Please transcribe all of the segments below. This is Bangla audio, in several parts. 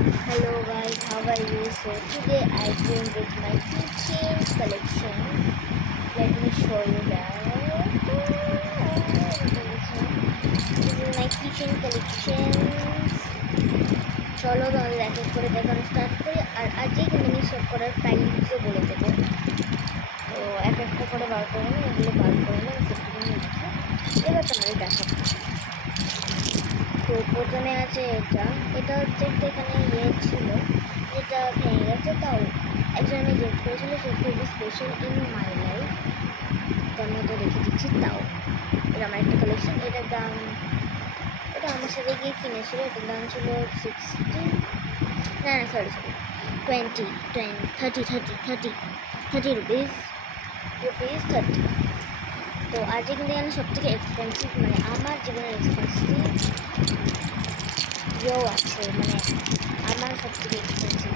Hello guys, how are you? So today I came with my keychain collection. Let me show you that. This is my keychain collections. চলো তাহলে এক এক করে দেখানো স্টার্ট করি আর আজকে কিন্তু আমি সব করার প্রাইসও বলে দেবো। তো এক একটা করে বার করে নেব, এগুলো বার করে নেব সেটুকু নিচ্ছি। এবার তোমাদের দেখাবো। তো প্রথমে আছে এটা হচ্ছে এখানে ছিল যেটা ভেঙে গেছে, তাও একজন আমি গিফট করেছিল, সে খুবই স্পেশাল ইন মাই লাইফ। তো আমি এটা রেখে দিচ্ছি। তাও এটা আমার একটা কালেকশন। এটার দাম, এটা আমার সাথে গিয়ে কিনেছিল, এটার দাম ছিল 60, না সরি 30 রুপিস 30। তো আজকে কিন্তু এখানে সব থেকে এক্সপেন্সিভ, মানে আমার জীবনের এক্সপেন্সিভ আছে, মানে আমার সব থেকে এক্সপেন্সিভ।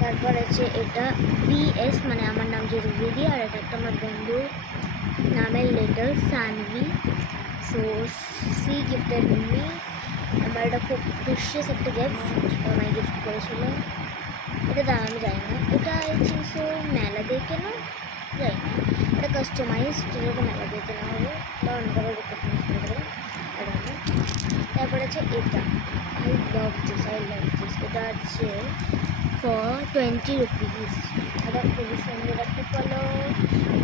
তারপর আছে এটা BS, মানে আমার নাম যেহেতু দিদি, আর এটা একটা আমার বন্ধুর নামের letter Sanvi. So she gifted me. আমার এটা খুব প্রিশিয়াস একটা গিফট, আমায় গিফট করেছিল। এটা দাম আমি জানি না, এটা আই থিঙ্ক সো মেলা দিয়ে কেনা, জানি না। এটা কাস্টমাইজ, যেটা মেলা দিয়ে কেনা হবে বা অন্য কারো কাস্টমাইজ করে দেবে। তারপর আছে এটা আই লাভ দিস। এটা আছে ফর 20 রুপিস। এটা খুবই সুন্দর একটা কালার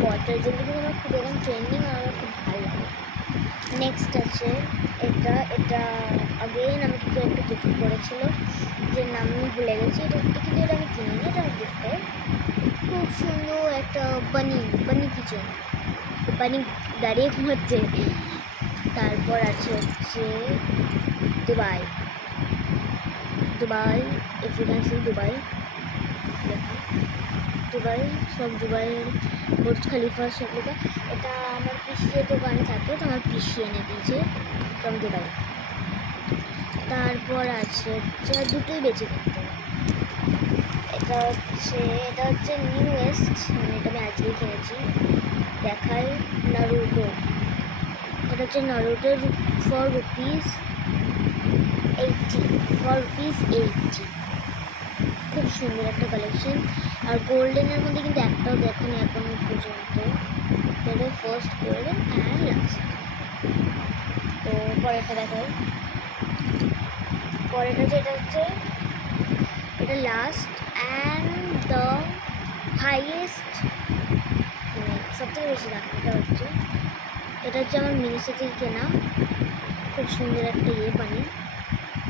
বটল, যেগুলো কিন্তু আমার খুব এখন ট্রেন্ডিং আর আমার খুব ভালো লাগে। নেক্সট আছে এটা আগেন আমাকে কেউ একটা গিফট করেছিল, যে নাম আমি ভুলে গেছি। এটা কিন্তু এটা আমি কিনিনি, এটা আমি গিফটের। খুব সুন্দর একটা বানি কিচেন, বানি দাঁড়িয়ে ঘুমাচ্ছে। তারপর আছে হচ্ছে Dubai, if you can see Dubai, সব দুবাইয়ের বুর্জ খলিফা সব লেখা। এটা আমার পিসির দোকানে থাকে, তো আমার পিসি এনে দিয়েছে ফ্রম দুবাই। তারপর আছে দুটোই বেঁচে কিন্তু এটা হচ্ছে নিউ ওয়েস্ট, মানে এটা আমি আজকেই কিনেছি। দেখাই নারুটো, এটা হচ্ছে নারুটো ফর রুপিস 80। খুব সুন্দর একটা কালেকশন। আর গোল্ডেনের মধ্যে কিন্তু একটাও দেখোনি এখনো পর্যন্ত, এটা ফার্স্ট গোল্ডেন অ্যান্ড লাস্ট। তো পরেরটা দেখাই, এটা লাস্ট অ্যান্ড দ্য হাইয়েস্ট, মানে সবথেকে বেশি দাম। এটা হচ্ছে আমার মিনিসো থেকে কেনা, খুব সুন্দর একটা বানি,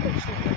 খুব সুন্দর।